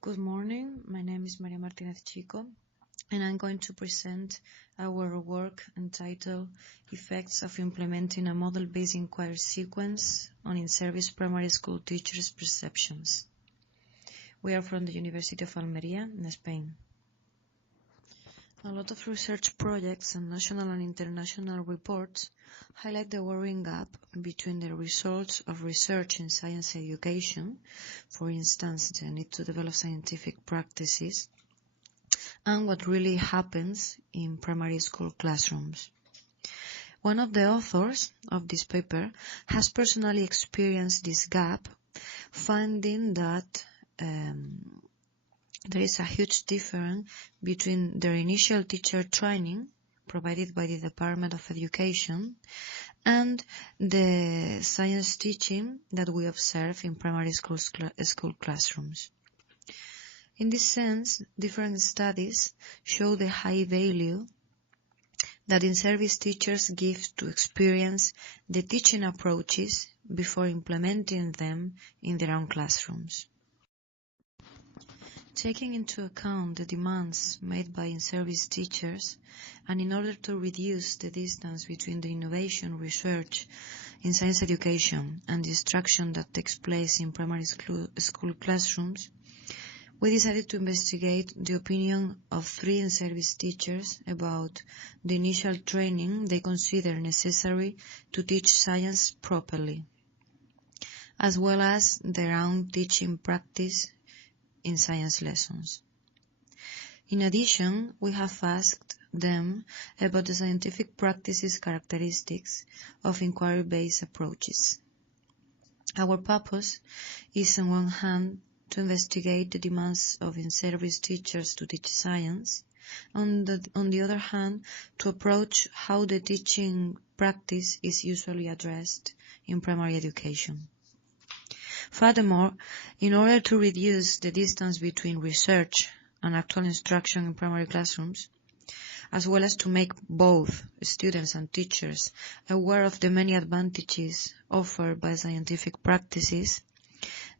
Good morning, my name is Maria Martinez Chico, and I'm going to present our work entitled Effects of Implementing a Model-Based Inquiry Sequence on In-Service Primary School Teachers' Perceptions. We are from the University of Almería in Spain. A lot of research projects and national and international reports highlight the worrying gap between the results of research in science education, for instance, the need to develop scientific practices, and what really happens in primary school classrooms. One of the authors of this paper has personally experienced this gap, finding that there is a huge difference between their initial teacher training provided by the Department of Education and the science teaching that we observe in primary school classrooms. In this sense, different studies show the high value that in-service teachers give to experience the teaching approaches before implementing them in their own classrooms. Taking into account the demands made by in-service teachers, and in order to reduce the distance between the innovation research in science education and the instruction that takes place in primary school classrooms, we decided to investigate the opinion of 3 in-service teachers about the initial training they consider necessary to teach science properly, as well as their own teaching practice in science lessons. In addition, we have asked them about the scientific practices characteristics of inquiry-based approaches. Our purpose is, on one hand, to investigate the demands of in-service teachers to teach science, on the other hand, to approach how the teaching practice is usually addressed in primary education. Furthermore, in order to reduce the distance between research and actual instruction in primary classrooms, as well as to make both students and teachers aware of the many advantages offered by scientific practices,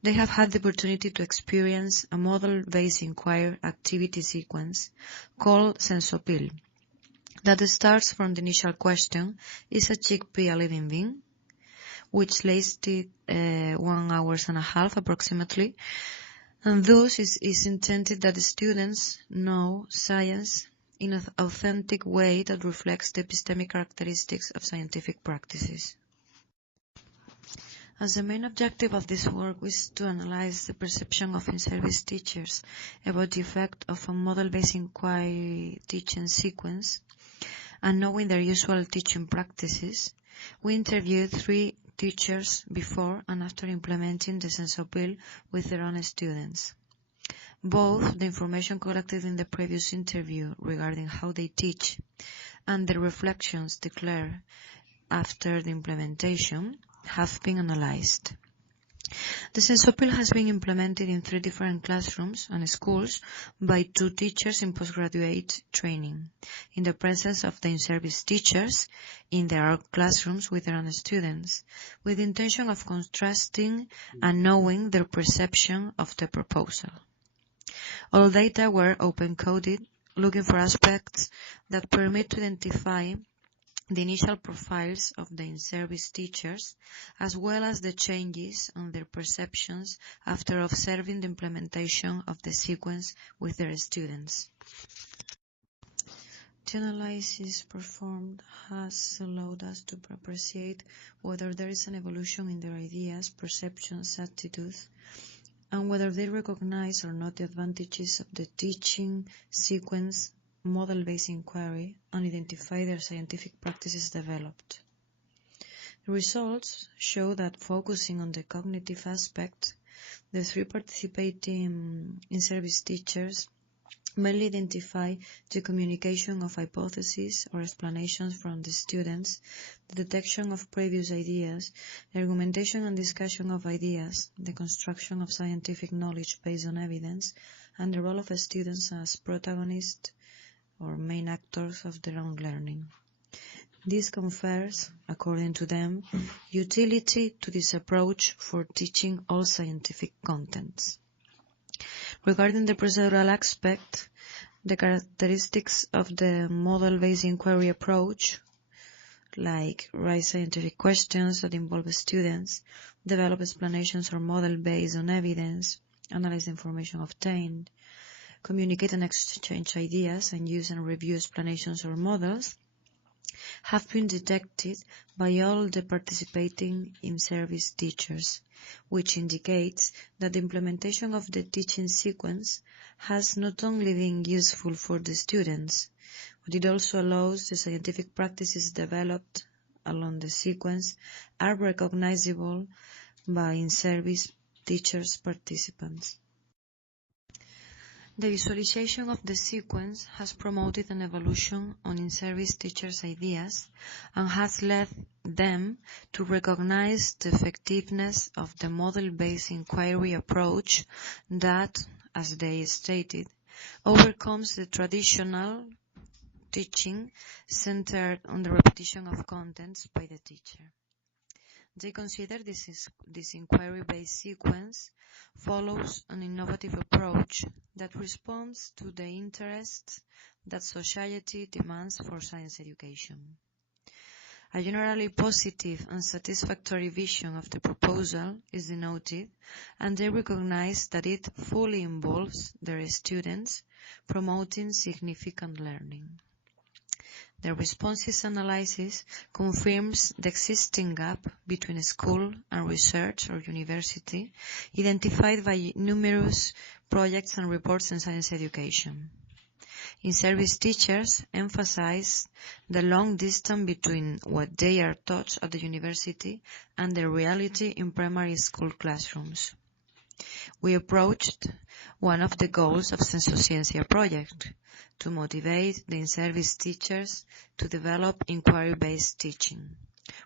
they have had the opportunity to experience a model-based inquiry activity sequence called Sense Appeal that starts from the initial question, is a chickpea a living being?, which lasted 1.5 hours approximately, and thus is intended that the students know science in an authentic way that reflects the epistemic characteristics of scientific practices. As the main objective of this work was to analyze the perception of in-service teachers about the effect of a model-based inquiry teaching sequence, and knowing their usual teaching practices, we interviewed 3 teachers before and after implementing the Sense Appeal with their own students. Both the information collected in the previous interview regarding how they teach and the reflections declared after the implementation have been analyzed. The Sense Appeal has been implemented in 3 different classrooms and schools by 2 teachers in postgraduate training, in the presence of the in-service teachers in their classrooms with their own students, with the intention of contrasting and knowing their perception of the proposal. All data were open-coded, looking for aspects that permit to identify the initial profiles of the in-service teachers, as well as the changes on their perceptions after observing the implementation of the sequence with their students. The analysis performed has allowed us to appreciate whether there is an evolution in their ideas, perceptions, attitudes, and whether they recognize or not the advantages of the teaching sequence model-based inquiry and identify their scientific practices developed. The results show that focusing on the cognitive aspect, the 3 participating in-service teachers mainly identify the communication of hypotheses or explanations from the students, the detection of previous ideas, the argumentation and discussion of ideas, the construction of scientific knowledge based on evidence, and the role of students as protagonists or main actors of their own learning. This confers, according to them, utility to this approach for teaching all scientific contents. Regarding the procedural aspect, the characteristics of the model-based inquiry approach, like raise scientific questions that involve students, develop explanations or model based on evidence, analyze the information obtained, communicate and exchange ideas, and use and review explanations or models, have been detected by all the participating in-service teachers, which indicates that the implementation of the teaching sequence has not only been useful for the students, but it also allows the scientific practices developed along the sequence are recognizable by in-service teachers participants. The visualization of the sequence has promoted an evolution on in-service teachers' ideas and has led them to recognize the effectiveness of the model-based inquiry approach that, as they stated, overcomes the traditional teaching centered on the repetition of contents by the teacher. They consider this inquiry-based sequence follows an innovative approach that responds to the interests that society demands for science education. A generally positive and satisfactory vision of the proposal is denoted, and they recognize that it fully involves their students, promoting significant learning. The responses analysis confirms the existing gap between school and research or university, identified by numerous projects and reports in science education. In-service teachers emphasize the long distance between what they are taught at the university and the reality in primary school classrooms. We approached one of the goals of Sensociencia project, to motivate the in-service teachers to develop inquiry-based teaching,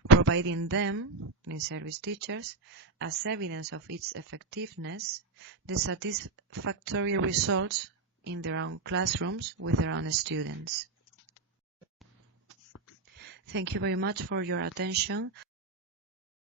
providing them, the in-service teachers, as evidence of its effectiveness, the satisfactory results in their own classrooms with their own students. Thank you very much for your attention,